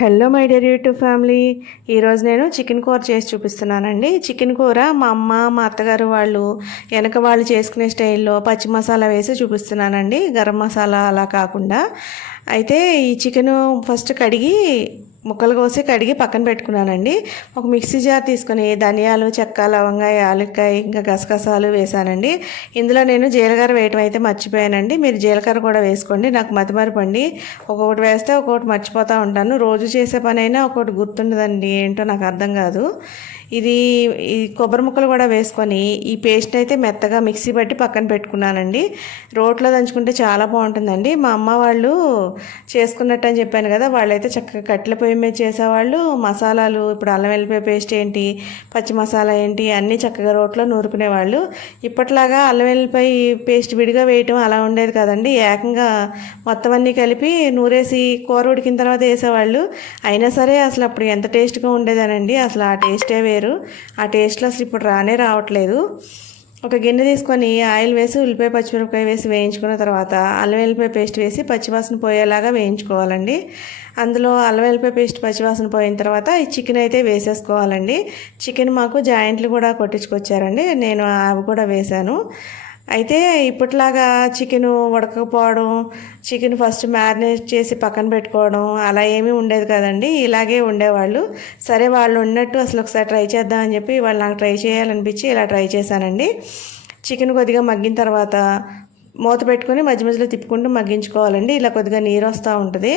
Hello my dear YouTube family. ఈరోజు నేను chicken కూర చేసి చూపిస్తున్నానండి. చికెన్ కూర మా అమ్మ మా అత్తగారు వాళ్ళు వెనక వాళ్ళు చేసుకునే స్టైల్లో పచ్చి మసాలా వేసి చూపిస్తున్నానండి. గరం మసాలా అలా కాకుండా. అయితే ఈ చికెను ఫస్ట్ కడిగి ముక్కలు కోసి కడిగి పక్కన పెట్టుకున్నానండి. ఒక మిక్సీ జార్ తీసుకుని ధనియాలు చెక్క లవంగా యాలక్కాయ ఇంకా గసగసాలు వేసానండి. ఇందులో నేను జీలకర్ర వేయటం అయితే మర్చిపోయానండి. మీరు జీలకర్ర కూడా వేసుకోండి. నాకు మతిమరపండి. ఒక్కొక్కటి వేస్తే ఒక్కొక్కటి మర్చిపోతూ ఉంటాను. రోజు చేసే పనైనా ఒక్కొక్కటి గుర్తుండదండి. ఏంటో నాకు అర్థం కాదు. ఇది ఈ కొబ్బరి ముక్కలు కూడా వేసుకొని ఈ పేస్ట్ అయితే మెత్తగా మిక్సీ పట్టి పక్కన పెట్టుకున్నానండి. రోట్లో దంచుకుంటే చాలా బాగుంటుందండి. మా అమ్మ వాళ్ళు చేసుకున్నట్టు అని చెప్పాను కదా వాళ్ళైతే చక్కగా కట్టెల పొయ్యి మీద చేసేవాళ్ళు. మసాలాలు ఇప్పుడు అల్లం వెల్లిపాయ పేస్ట్ ఏంటి పచ్చి మసాలా ఏంటి అన్నీ చక్కగా రోట్లో నూరుకునేవాళ్ళు. ఇప్పట్లాగా అల్లం వెల్లిపాయ పేస్ట్ విడిగా వేయటం అలా ఉండేది కదండి. ఏకంగా మొత్తం అన్నీ కలిపి నూరేసి కూర ఉడికిన తర్వాత వేసేవాళ్ళు. అయినా సరే అసలు అప్పుడు ఎంత టేస్ట్గా ఉండేదనండి. అసలు ఆ టేస్టే వేరు. ఆ టేస్ట్లో అసలు ఇప్పుడు రానే రావట్లేదు. ఒక గిన్నె తీసుకొని ఆయిల్ వేసి ఉల్లిపాయ పచ్చిమిరపకాయ వేసి వేయించుకున్న తర్వాత అల్లం వెల్లిపాయ పేస్ట్ వేసి పచ్చివాసన పోయేలాగా వేయించుకోవాలండి. అందులో అల్లం వెల్లిపాయ పేస్ట్ పచ్చివాసన పోయిన తర్వాత ఈ చికెన్ అయితే వేసేసుకోవాలండి. చికెన్ మాకు జాయింట్లు కూడా కొట్టించుకొచ్చారండి. నేను అవి కూడా వేశాను. అయితే ఇప్పట్లాగా చికెన్ ఉడకపోవడం చికెన్ ఫస్ట్ మ్యారినేట్ చేసి పక్కన పెట్టుకోవడం అలా ఏమీ ఉండేది కదండి. ఇలాగే ఉండేవాళ్ళు. సరే వాళ్ళు ఉన్నట్టు అసలు ఒకసారి ట్రై చేద్దామని చెప్పి వాళ్ళు నాకు ట్రై చేయాలనిపించి ఇలా ట్రై చేశానండి. చికెన్ కొద్దిగా మగ్గిన తర్వాత మూత పెట్టుకొని మధ్య మధ్యలో తిప్పుకుంటూ మగ్గించుకోవాలండి. ఇలా కొద్దిగా నీరు వస్తూ ఉంటుంది.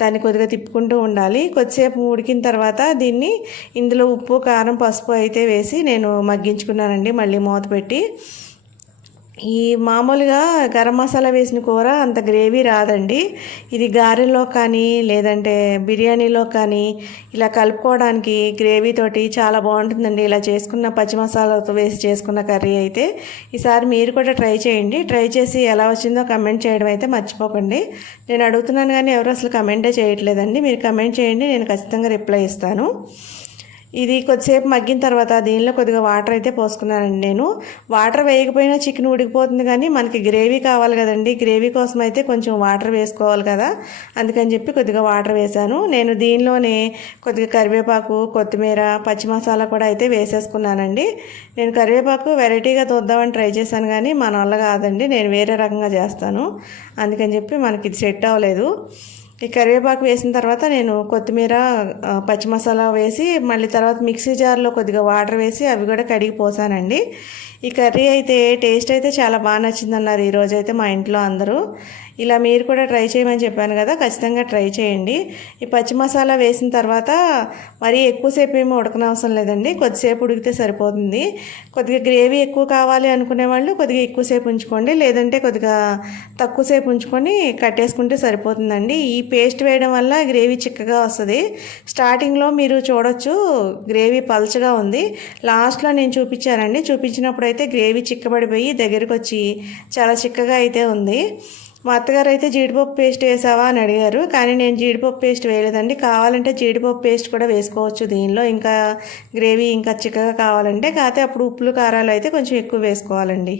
దాన్ని కొద్దిగా తిప్పుకుంటూ ఉండాలి. కొద్దిసేపు ఉడికిన తర్వాత దీన్ని ఇందులో ఉప్పు కారం పసుపు అయితే వేసి నేను మగ్గించుకున్నానండి. మళ్ళీ మూత పెట్టి ఈ మామూలుగా గరం మసాలా వేసిన కూర అంత గ్రేవీ రాదండి. ఇది గారెలో కానీ లేదంటే బిర్యానీలో కానీ ఇలా కలుపుకోవడానికి గ్రేవీ తోటి చాలా బాగుంటుందండి. ఇలా చేసుకున్న పచ్చి మసాలాతో వేసి చేసుకున్న కర్రీ అయితే ఈసారి మీరు కూడా ట్రై చేయండి. ట్రై చేసి ఎలా వచ్చిందో కమెంట్ చేయడం అయితే మర్చిపోకండి. నేను అడుగుతున్నాను కానీ ఎవరు అసలు కమెంటే చేయట్లేదండి. మీరు కమెంట్ చేయండి నేను ఖచ్చితంగా రిప్లై ఇస్తాను. ఇది కొద్దిసేపు మగ్గిన తర్వాత దీనిలో కొద్దిగా వాటర్ అయితే పోసుకున్నానండి నేను. వాటర్ వేయకపోయినా చికెన్ ఉడికిపోతుంది కానీ మనకి గ్రేవీ కావాలి కదండి. గ్రేవీ కోసం అయితే కొంచెం వాటర్ వేసుకోవాలి కదా. అందుకని చెప్పి కొద్దిగా వాటర్ వేశాను. నేను దీనిలోనే కొద్దిగా కరివేపాకు కొత్తిమీర పచ్చి మసాలా కూడా అయితే వేసేసుకున్నానండి. నేను కరివేపాకు వెరైటీగా చూద్దామని ట్రై చేశాను కానీ మన వల్ల కాదండి. నేను వేరే రకంగా చేస్తాను. అందుకని చెప్పి మనకి ఇది సెట్ అవ్వలేదు. ఈ కరివేపాకు వేసిన తర్వాత నేను కొత్తిమీర పచ్చి మసాలా వేసి మళ్ళీ తర్వాత మిక్సీ జార్లో కొద్దిగా వాటర్ వేసి అవి కూడా కడిగి పోసానండి. ఈ కర్రీ అయితే టేస్ట్ అయితే చాలా బాగా నచ్చిందన్నారు ఈరోజు అయితే మా ఇంట్లో అందరూ. ఇలా మీరు కూడా ట్రై చేయమని చెప్పాను కదా ఖచ్చితంగా ట్రై చేయండి. ఈ పచ్చి మసాలా వేసిన తర్వాత మరీ ఎక్కువసేపు ఏమి ఉడకనవసరం లేదండి. కొద్దిసేపు ఉడికితే సరిపోతుంది. కొద్దిగా గ్రేవీ ఎక్కువ కావాలి అనుకునే వాళ్ళు కొద్దిగా ఎక్కువసేపు ఉంచుకోండి. లేదంటే కొద్దిగా తక్కువసేపు ఉంచుకొని కట్టేసుకుంటే సరిపోతుందండి. ఈ పేస్ట్ వేయడం వల్ల గ్రేవీ చిక్కగా వస్తుంది. స్టార్టింగ్లో మీరు చూడొచ్చు గ్రేవీ పల్చగా ఉంది. లాస్ట్లో నేను చూపించానండి. చూపించినప్పుడు అయితే గ్రేవీ చిక్కబడిపోయి దగ్గరికి వచ్చి చాలా చిక్కగా అయితే ఉంది. మా అత్తగారు అయితే జీడిపప్పు పేస్ట్ వేసావా అని అడిగారు. కానీ నేను జీడిపప్పు పేస్ట్ వేయలేదండి. కావాలంటే జీడిపప్పు పేస్ట్ కూడా వేసుకోవచ్చు దీనిలో. ఇంకా గ్రేవీ ఇంకా చిక్కగా కావాలంటే కాకపోతే అప్పుడు ఉప్పులు కారాలు అయితే కొంచెం ఎక్కువ వేసుకోవాలండి.